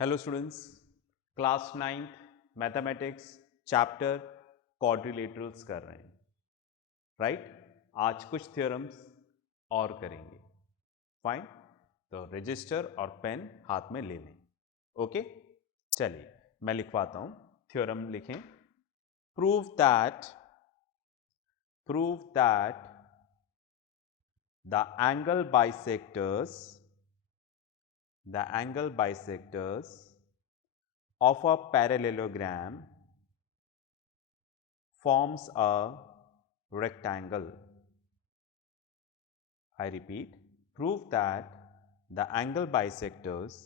Hello students, class 9th mathematics chapter quadrilaterals कर रहे हैं, राइट। आज कुछ थ्योरम्स और करेंगे। फाइन, तो रजिस्टर और पेन हाथ में ले लें। ओके, चलिए मैं लिखवाता हूं। थ्योरम लिखें। Prove that the angle bisectors of a parallelogram forms a rectangle. I repeat, prove that the angle bisectors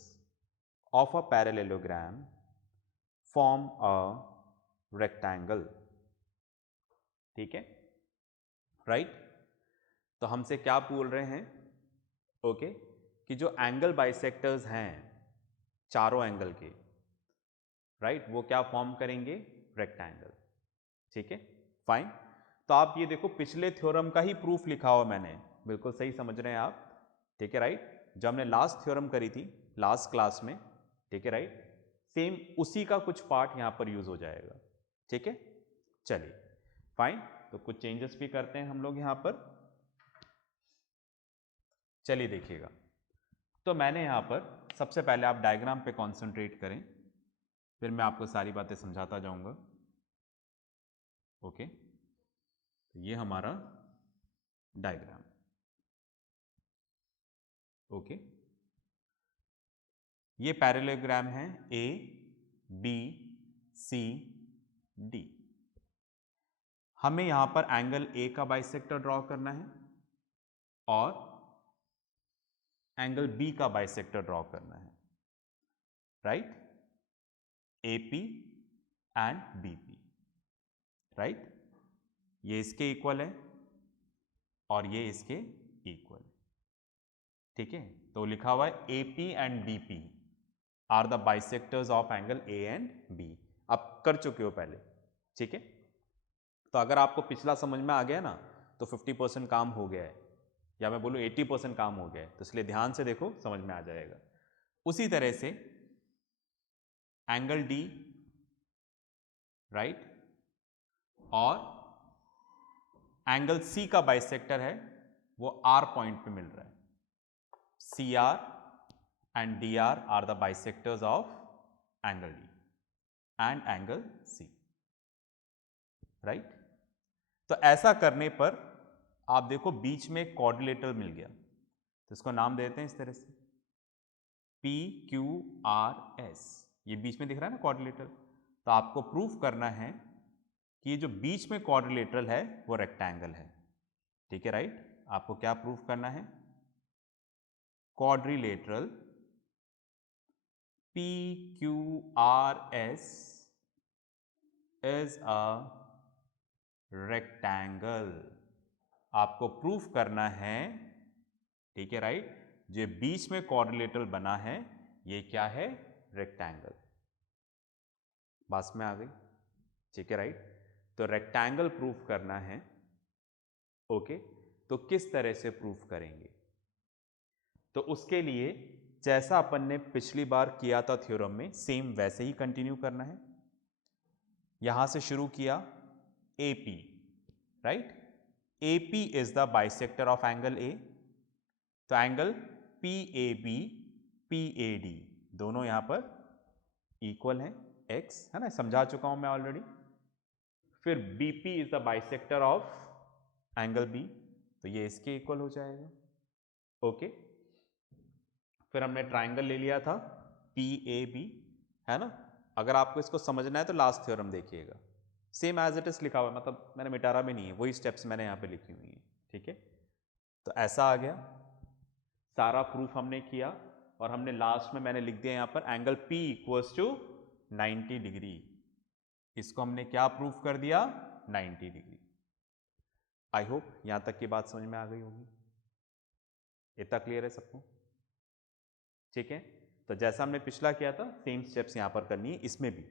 of a parallelogram form a rectangle. ठीक है, राइट। तो हमसे क्या बोल रहे हैं? ओके, कि जो एंगल बाइसेक्टर्स हैं चारों एंगल के, राइट, वो क्या फॉर्म करेंगे? रेक्टेंगल। ठीक है, फाइन। तो आप ये देखो, पिछले थ्योरम का ही प्रूफ लिखा हुआ मैंने, बिल्कुल सही समझ रहे हैं आप। ठीक है, राइट, जो हमने लास्ट थ्योरम करी थी लास्ट क्लास में। ठीक है, राइट, सेम उसी का कुछ पार्ट यहां पर यूज हो जाएगा। ठीक है, चलिए फाइन। तो कुछ चेंजेस भी करते हैं हम लोग यहां पर। चलिए देखिएगा, तो मैंने यहां पर सबसे पहले आप डायग्राम पे कॉन्सेंट्रेट करें, फिर मैं आपको सारी बातें समझाता जाऊंगा। ओके, तो ये हमारा डायग्राम। ओके, ये पैरेललोग्राम है ए बी सी डी। हमें यहां पर एंगल ए का बाइसेक्टर ड्रॉ करना है और एंगल बी का बाइसेक्टर ड्रॉ करना है, right. AP and BP, right. ये इसके इक्वल है और ये इसके इक्वल। ठीक है, तो लिखा हुआ है AP and BP are the bisectors of angle A and B. आप कर चुके हो पहले। ठीक है, तो अगर आपको पिछला समझ में आ गया ना, तो 50% काम हो गया है, या मैं बोलूँ 80% काम हो गया है। तो इसलिए ध्यान से देखो, समझ में आ जाएगा। उसी तरह से एंगल डी, राइट, और एंगल सी का बाइसेक्टर है वो आर पॉइंट पे मिल रहा है। C R and D are the bisectors of angle D and angle C, right. तो ऐसा करने पर आप देखो बीच में एक क्वाड्रिलेटरल मिल गया, तो इसको नाम देते हैं इस तरह से पी क्यू आर एस। ये बीच में दिख रहा है ना क्वाड्रिलेटरल। तो आपको प्रूफ करना है कि ये जो बीच में क्वाड्रिलेटरल है वो रेक्टेंगल है। ठीक है, राइट। आपको क्या प्रूफ करना है? Quadrilateral P Q R S is a rectangle. आपको प्रूफ करना है, ठीक है, राइट, जो बीच में क्वाड्रिलेटरल बना है ये क्या है? रेक्टेंगल। बात में आ गई? ठीक है, राइट। तो रेक्टेंगल प्रूफ करना है। ओके, तो किस तरह से प्रूफ करेंगे? तो उसके लिए जैसा अपन ने पिछली बार किया था थ्योरम में, सेम वैसे ही कंटिन्यू करना है। यहां से शुरू किया AP, right. AP is the bisector of angle A। तो एंगल PAB PAD दोनों यहां पर इक्वल हैं, X है ना, समझा चुका हूं मैं ऑलरेडी। फिर BP is the bisector of angle B, तो ये इसके इक्वल हो जाएगा। ओके, फिर हमने ट्राइंगल ले लिया था PAB, है ना। अगर आपको इसको समझना है तो लास्ट थ्योरम देखिएगा, सेम एज इट इज लिखा हुआ है, मतलब मैंने मिटारा भी नहीं है, वही स्टेप्स मैंने यहाँ पे लिखी हुई हैं। ठीक है, तो ऐसा आ गया, सारा प्रूफ हमने किया। और हमने लास्ट में मैंने लिख दिया यहाँ पर angle P equals to 90 degree. इसको हमने क्या प्रूफ कर दिया? 90 डिग्री। आई होप यहां तक की बात समझ में आ गई होगी। इतना क्लियर है सबको? ठीक है, तो जैसा हमने पिछला किया था सेम स्टेप्स यहां पर करनी है इसमें भी।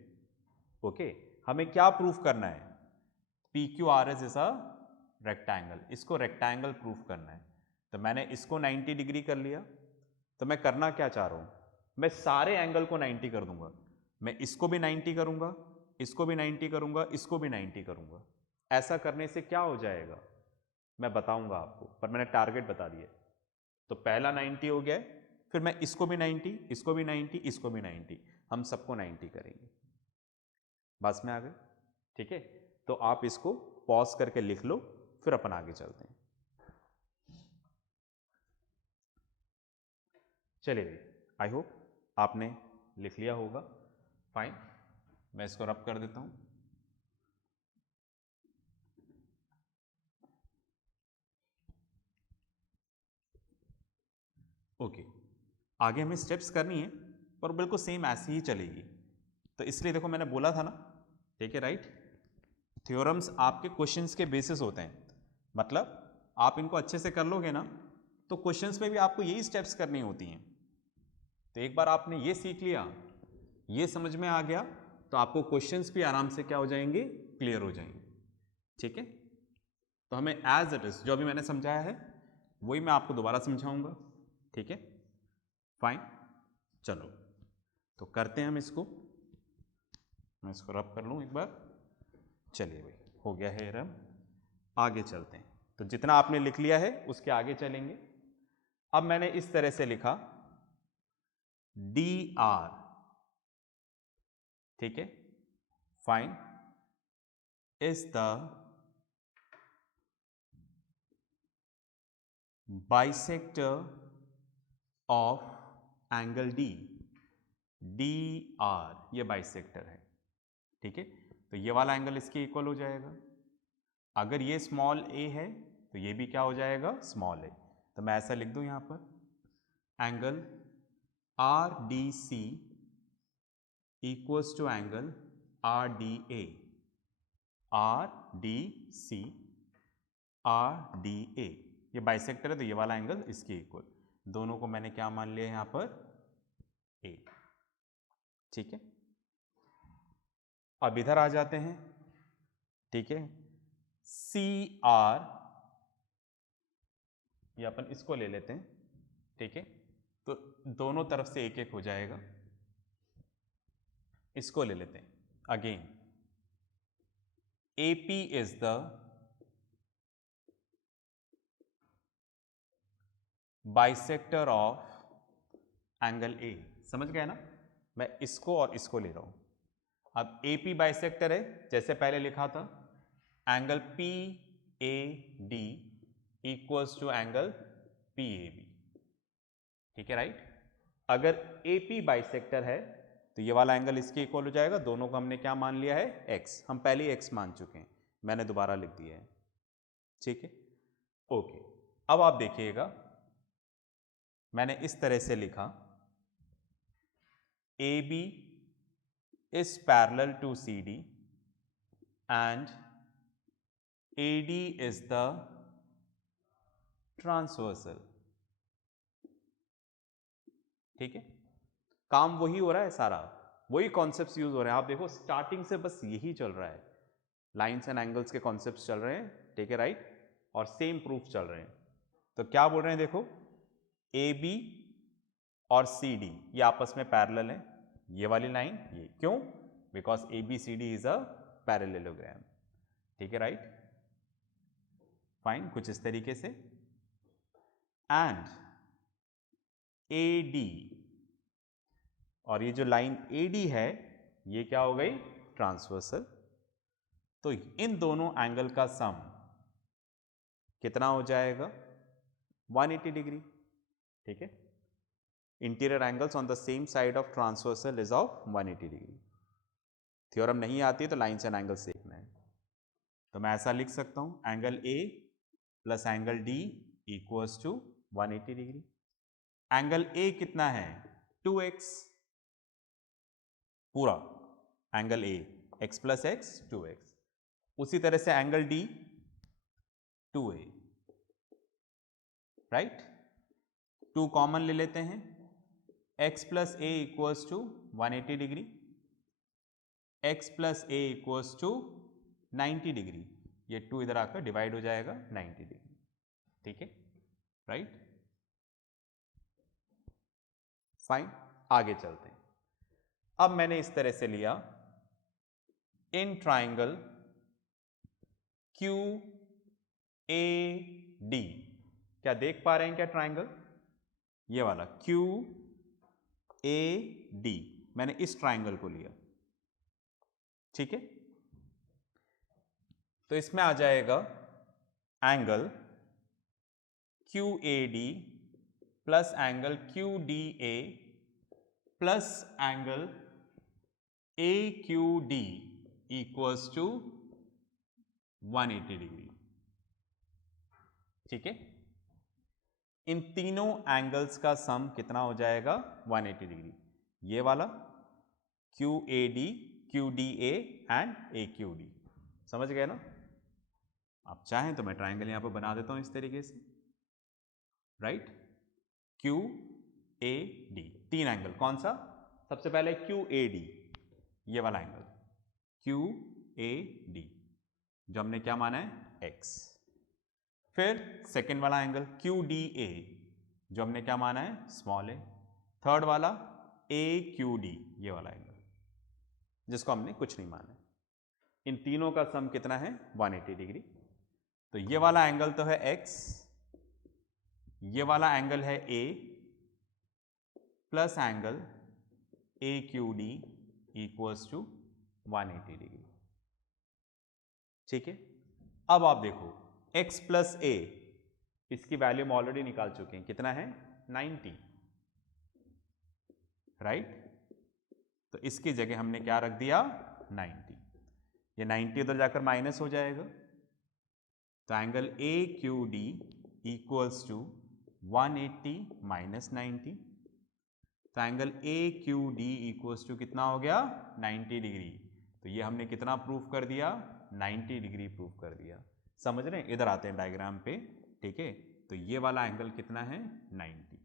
ओके, हमें क्या प्रूफ करना है? P Q R S is a rectangle. इसको रेक्टेंगल प्रूफ करना है। तो मैंने इसको 90 डिग्री कर लिया। तो मैं करना क्या चाह रहा हूं? मैं सारे एंगल को 90 कर दूंगा। मैं इसको भी 90 करूंगा, इसको भी 90 करूंगा, इसको भी 90 करूंगा। ऐसा करने से क्या हो जाएगा मैं बताऊंगा आपको, पर मैंने टारगेट बता दिया। तो पहला 90 हो गया, फिर मैं इसको भी 90, इसको भी 90, इसको भी 90, हम सबको 90 करेंगे। बस में आ गए, ठीक है। तो आप इसको पॉज करके लिख लो, फिर अपन आगे चलते हैं। चलिए भाई, आई होप आपने लिख लिया होगा। फाइन, मैं इसको रब कर देता हूं। ओके, आगे हमें स्टेप्स करनी है, पर बिल्कुल सेम ऐसी ही चलेगी। तो इसलिए देखो मैंने बोला था ना, ठीक है, राइट। थ्योरम्स आपके क्वेश्चंस के बेसिस होते हैं, मतलब आप इनको अच्छे से कर लोगे ना, तो क्वेश्चंस में भी आपको यही स्टेप्स करनी होती हैं। तो एक बार आपने ये सीख लिया, ये समझ में आ गया, तो आपको क्वेश्चंस भी आराम से क्या हो जाएंगे, क्लियर हो जाएंगे, ठीक है। तो हमें एज इट इज जो अभी मैंने समझाया है वही मैं आपको दोबारा समझाऊंगा, ठीक है। फाइन, चलो तो करते हैं हम इसको। मैं इसको रब कर लूँ एक बार। चलिए भाई, हो गया है रब, आगे चलते हैं। तो जितना आपने लिख लिया है उसके आगे चलेंगे। अब मैंने इस तरह से लिखा डी आर, ठीक है, fine, is the bisector of angle D. D R ये बाइसेक्टर है, ठीक है। तो ये वाला एंगल इसके इक्वल हो जाएगा। अगर ये स्मॉल ए है तो ये भी क्या हो जाएगा, स्मॉल ए। तो मैं ऐसा लिख दूं यहां पर, angle R D C equals to angle R D A. R D C, R D A, ये बाइसेक्टर है तो ये वाला एंगल इसके इक्वल। दोनों को मैंने क्या मान लिया यहां पर, ए, ठीक है। अब इधर आ जाते हैं, ठीक है। सी आर, ये अपन इसको ले लेते हैं, ठीक है। तो दोनों तरफ से एक एक हो जाएगा। इसको ले लेते हैं again, AP is the bisector of angle A। समझ गए ना, मैं इसको और इसको ले रहा हूं। अब AP बाइसेक्टर है, जैसे पहले लिखा था, angle PAD equals to angle PAB, ठीक है, राइट। अगर AP बाइसेक्टर है तो ये वाला एंगल इसके इक्वल हो जाएगा। दोनों को हमने क्या मान लिया है, x, हम पहले ही x मान चुके हैं, मैंने दोबारा लिख दिया है, ठीक है। ओके, अब आप देखिएगा, मैंने इस तरह से लिखा, AB is parallel to CD and AD is the transversal, ठीक है। काम वही हो रहा है, सारा वही कॉन्सेप्ट्स यूज हो रहे हैं। आप देखो स्टार्टिंग से बस यही चल रहा है, लाइंस एंड एंगल्स के कॉन्सेप्ट्स चल रहे हैं, ठीक है, राइट, और सेम प्रूफ चल रहे हैं। तो क्या बोल रहे हैं, देखो AB और CD ये आपस में पैरेलल है, ये वाली लाइन, ये क्यों, because ABCD is a parallelogram, ठीक है, राइट, फाइन, कुछ इस तरीके से। एंड AD, और ये जो लाइन AD है ये क्या हो गई, ट्रांसवर्सल। तो इन दोनों एंगल का सम कितना हो जाएगा, 180 डिग्री, ठीक है। Interior angles on the same side of transversal is of 180 degree. Theorem नहीं आती तो लाइन्स एंड एंगल्स देखना है। तो मैं ऐसा लिख सकता हूं, angle A plus angle D equals to 180 degree. Angle A कितना है, 2x, पूरा angle A, x plus x 2x। उसी तरह से angle D 2a, right, 2 common ले लेते हैं, x plus a equals to 180 degree, x plus a equals to 90 degree. ये 2 इधर आकर डिवाइड हो जाएगा 90 डिग्री, ठीक है, राइट, फाइन। आगे चलते हैं। अब मैंने इस तरह से लिया in triangle Q A D, क्या देख पा रहे हैं क्या ट्राइंगल? ये वाला क्यू ए डी, मैंने इस ट्राइंगल को लिया, ठीक है। तो इसमें आ जाएगा angle Q A D plus angle Q D A plus angle A Q D equals to 180 degree, ठीक है। इन तीनों एंगल्स का सम कितना हो जाएगा? 180 डिग्री। ये वाला Q A D, Q D A and A Q D, समझ गए ना? आप चाहें तो मैं ट्राइंगल यहां पर बना देता हूं इस तरीके से, राइट। क्यू ए डी, तीन एंगल, कौन सा? सबसे पहले क्यू ए डी, ये वाला एंगल क्यू ए डी, जो हमने क्या माना है? एक्स। फिर सेकेंड वाला एंगल क्यू डी ए, जो हमने क्या माना है? स्मॉल ए। थर्ड वाला ए क्यू डी, ये वाला एंगल, जिसको हमने कुछ नहीं माना है। इन तीनों का सम कितना है? 180 डिग्री। तो ये वाला एंगल तो है x, ये वाला एंगल है a plus angle A Q D equals to 180 degree, ठीक है। अब आप देखो x प्लस a, इसकी वैल्यू हम ऑलरेडी निकाल चुके हैं, कितना है? 90, राइट। तो इसकी जगह हमने क्या रख दिया? 90। ये 90 उधर जाकर माइनस हो जाएगा, तो angle A Q D equals to 180 minus 90, तो angle A Q D equals to कितना हो गया? 90 डिग्री। तो ये हमने कितना प्रूफ कर दिया? 90 डिग्री प्रूफ कर दिया। समझ रहे हैं? इधर आते हैं डायग्राम पे, ठीक है। तो ये वाला एंगल कितना है? 90।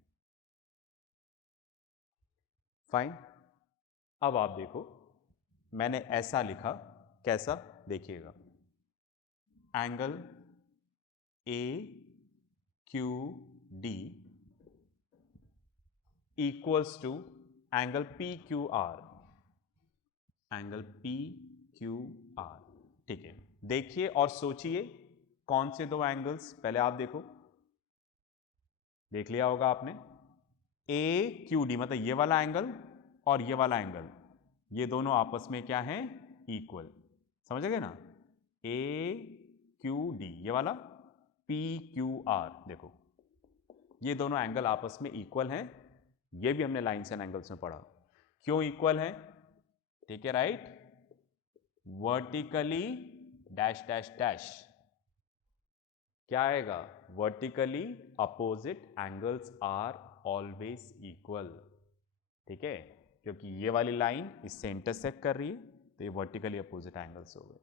फाइन। अब आप देखो, मैंने ऐसा लिखा, कैसा? देखिएगा, angle A Q D equals to angle P Q R, angle P Q R, ठीक है। देखिए और सोचिए कौन से दो एंगल्स, पहले आप देखो, देख लिया होगा आपने, ए क्यू डी मतलब ये वाला एंगल और ये वाला एंगल, ये दोनों आपस में क्या है? इक्वल, समझ गए ना? ए क्यू डी, ये वाला पी क्यू आर, देखो ये दोनों एंगल आपस में इक्वल हैं। ये भी हमने लाइन्स एंड एंगल्स में पढ़ा। क्यों इक्वल है? ठीक है, right. Vertically dash dash dash, क्या आएगा? Vertically opposite angles are always equal, ठीक है। क्योंकि ये वाली लाइन इससे इंटरसेक्ट कर रही है, तो ये वर्टिकली अपोजिट एंगल्स हो गए,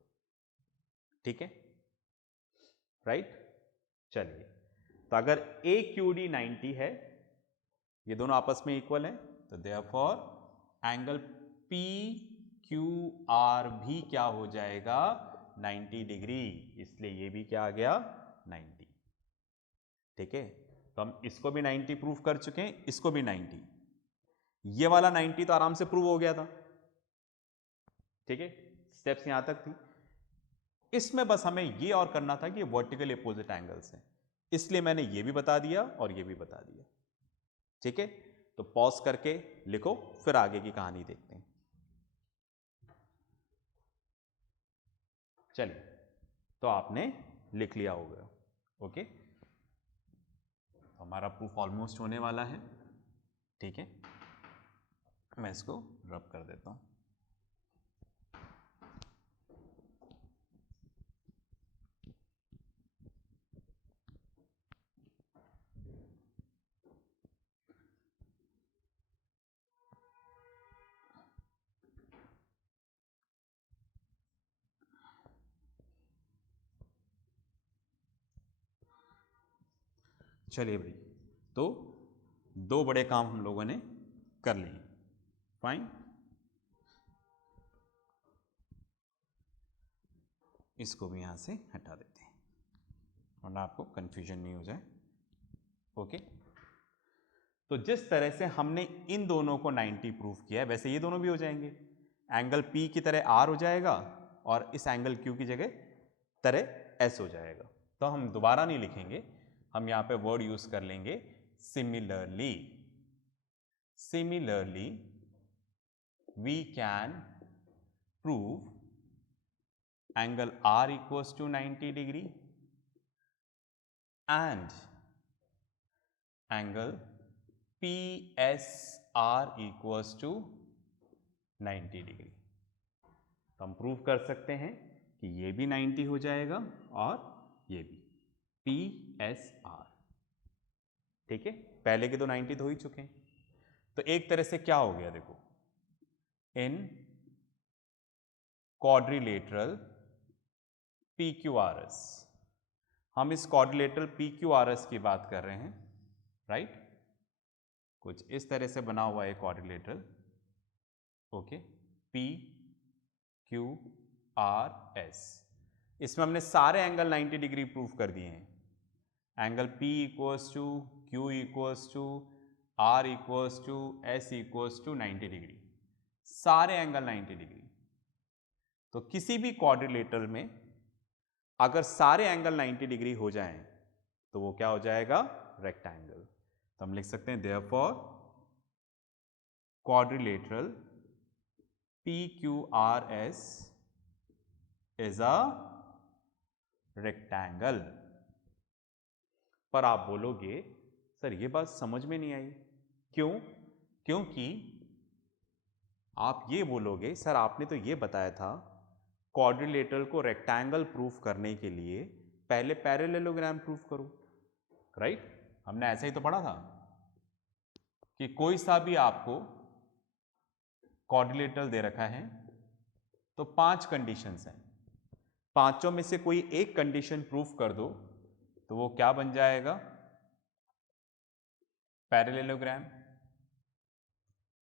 ठीक है, राइट। चलिए, तो अगर ए क्यू डी 90 है, ये दोनों आपस में इक्वल हैं, तो therefore angle P Q are भी क्या हो जाएगा? 90 डिग्री। इसलिए ये भी क्या आ गया? 90, ठीक है। तो हम इसको भी 90 प्रूफ कर चुके हैं, इसको भी 90। ये वाला 90 तो आराम से प्रूव हो गया था, ठीक है, स्टेप्स यहां तक थी। इसमें बस हमें ये और करना था कि ये वर्टिकली अपोजिट एंगल्स हैं, इसलिए मैंने ये भी बता दिया और ये भी बता दिया, ठीक है। तो पॉज करके लिखो, फिर आगे की कहानी देखते हैं। चलिए, तो आपने लिख लिया होगा, ओके। हमारा प्रूफ ऑलमोस्ट होने वाला है, ठीक है। मैं इसको रब कर देता हूं। चलिए भाई, तो दो बड़े काम हम लोगों ने कर लिए, फाइन। इसको भी यहां से हटा देते हैं वरना आपको कंफ्यूजन नहीं हो जाए, ओके। तो जिस तरह से हमने इन दोनों को 90 प्रूव किया है वैसे ये दोनों भी हो जाएंगे। एंगल P की तरह R हो जाएगा और इस एंगल Q की जगह तरह S हो जाएगा। तो हम दोबारा नहीं लिखेंगे, हम यहाँ पे वर्ड यूज कर लेंगे similarly. Similarly we can prove angle R equals to 90 degree and angle PSR equals to 90 degree. तो हम प्रूव कर सकते हैं कि ये भी 90 हो जाएगा और ये भी PSR। ठीक है, पहले के तो 90 तो हो ही चुके हैं। तो एक तरह से क्या हो गया देखो, इन क्वाड्रिलेटरल PQRS, हम इस क्वाड्रिलेटरल PQRS की बात कर रहे हैं, राइट। कुछ इस तरह से बना हुआ है क्वाड्रिलेटरल, ओके, PQRS। इसमें हमने सारे एंगल 90 डिग्री प्रूव कर दिए हैं। Angle P equals to Q equals to R equals to S equals to 90 degree, सारे एंगल 90 डिग्री। तो किसी भी क्वाड्रिलेटरल में अगर सारे एंगल 90 डिग्री हो जाएं तो वो क्या हो जाएगा, रेक्टेंगल। तो हम लिख सकते हैं therefore quadrilateral PQRS is a rectangle. पर आप बोलोगे सर ये बात समझ में नहीं आई, क्यों? क्योंकि आप ये बोलोगे सर आपने तो ये बताया था क्वाड्रिलेटरल को रेक्टेंगल प्रूफ करने के लिए पहले पैरेललोग्राम प्रूफ करो, राइट। हमने ऐसा ही तो पढ़ा था कि कोई सा भी आपको क्वाड्रिलेटरल दे रखा है तो 5 कंडीशंस हैं, पांचों में से कोई एक कंडीशन प्रूफ कर दो तो वो क्या बन जाएगा, पैरेललोग्राम,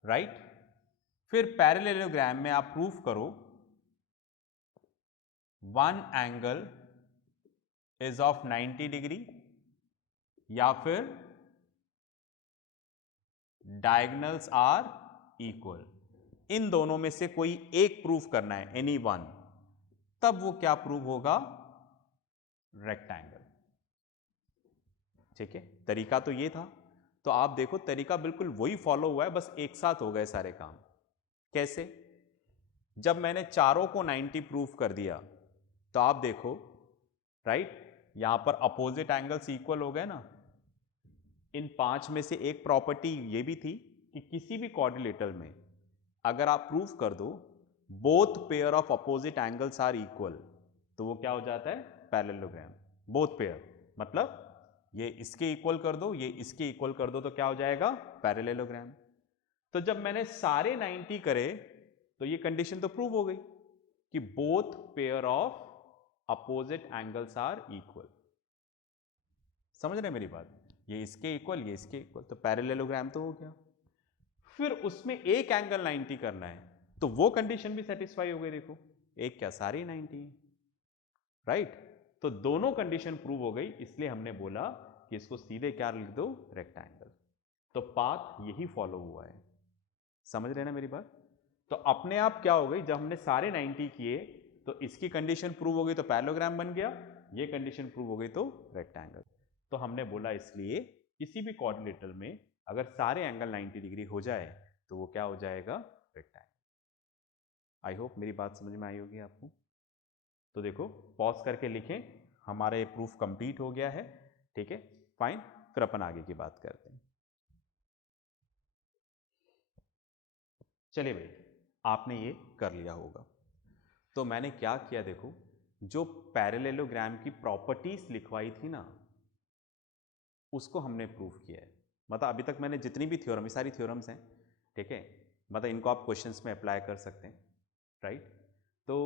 राइट। फिर पैरेललोग्राम में आप प्रूफ करो one angle is of 90 degree या फिर डायगोनल्स आर इक्वल, इन दोनों में से कोई एक प्रूफ करना है, एनी वन, तब वो क्या प्रूव होगा, रेक्टेंगल। ठीक है, तरीका तो ये था। तो आप देखो तरीका बिल्कुल वही फॉलो हुआ है, बस एक साथ हो गए सारे काम। कैसे? जब मैंने चारों को 90 प्रूफ कर दिया तो आप देखो, राइट, यहां पर अपोजिट एंगल्स इक्वल हो गए ना। इन 5 में से एक प्रॉपर्टी ये भी थी कि किसी भी क्वाड्रिलेटरल में अगर आप प्रूफ कर दो both pair of opposite angles are equal तो वो क्या हो जाता है, पैरेललोग्राम। बोथ पेयर मतलब ये इसके इक्वल कर दो, ये इसके इक्वल कर दो तो क्या हो जाएगा, पैरेललोग्राम। तो जब मैंने सारे 90 करे तो ये कंडीशन तो प्रूव हो गई कि both pair of opposite angles are equal. समझ रहे हैं मेरी बात, ये इसके इक्वल, ये इसके इक्वल, तो पैरेललोग्राम तो हो गया। फिर उसमें एक एंगल 90 करना है तो वो कंडीशन भी सेटिस्फाई हो गई। देखो एक क्या, सारी 90 है, राइट। तो दोनों कंडीशन प्रूव हो गई, इसलिए हमने बोला कि इसको सीधे क्या लिख दो, रेक्टेंगल। तो पाथ यही फॉलो हुआ है। समझ रहे ना मेरी बात। तो अपने आप क्या हो गई, जब हमने सारे 90 किए तो इसकी कंडीशन प्रूव हो गई तो पैरेललोग्राम बन गया, ये कंडीशन प्रूव हो गई तो रेक्टेंगल। तो हमने बोला इसलिए किसी भी क्वाड्रिलेटरल में अगर सारे एंगल 90 डिग्री हो जाए तो वो क्या हो जाएगा, रेक्टेंगल। आई होप मेरी बात समझ में आई होगी आपको। तो देखो पॉज करके लिखें, हमारे प्रूफ कंप्लीट हो गया है, ठीक है, फाइन। फिर अपन आगे की बात करते हैं। चलिए भाई, आपने ये कर लिया होगा। तो मैंने क्या किया देखो, जो पैरेललोग्राम की प्रॉपर्टीज लिखवाई थी ना उसको हमने प्रूफ किया है। मतलब अभी तक मैंने जितनी भी थ्योरम, ये सारी थ्योरम्स हैं, ठीक है, मतलब इनको आप क्वेश्चंस में अप्लाई कर सकते हैं, राइट। तो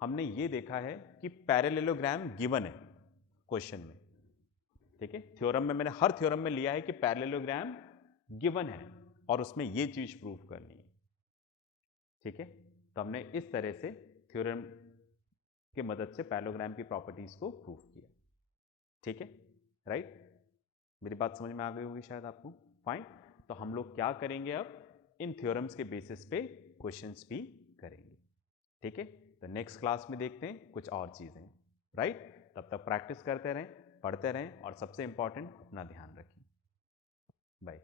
हमने ये देखा है कि पैरेललोग्राम गिवन है क्वेश्चन में, ठीक है। थ्योरम में मैंने हर थ्योरम में लिया है कि पैरेललोग्राम गिवन है और उसमें ये चीज प्रूफ करनी है, ठीक है। तो हमने इस तरह से थ्योरम की मदद से पैरेललोग्राम की प्रॉपर्टीज को प्रूफ किया, ठीक है, राइट। मेरी बात समझ में आ गई होगी शायद आपको। फाइन, तो हम लोग क्या करेंगे अब, इन थ्योरम्स के बेसिस पे क्वेश्चंस भी करेंगे। ठीक है, तो नेक्स्ट क्लास में देखते हैं कुछ और चीज़ें। राइट, तब तक प्रैक्टिस करते रहें, पढ़ते रहें और सबसे इंपॉर्टेंट अपना ध्यान रखें। बाय।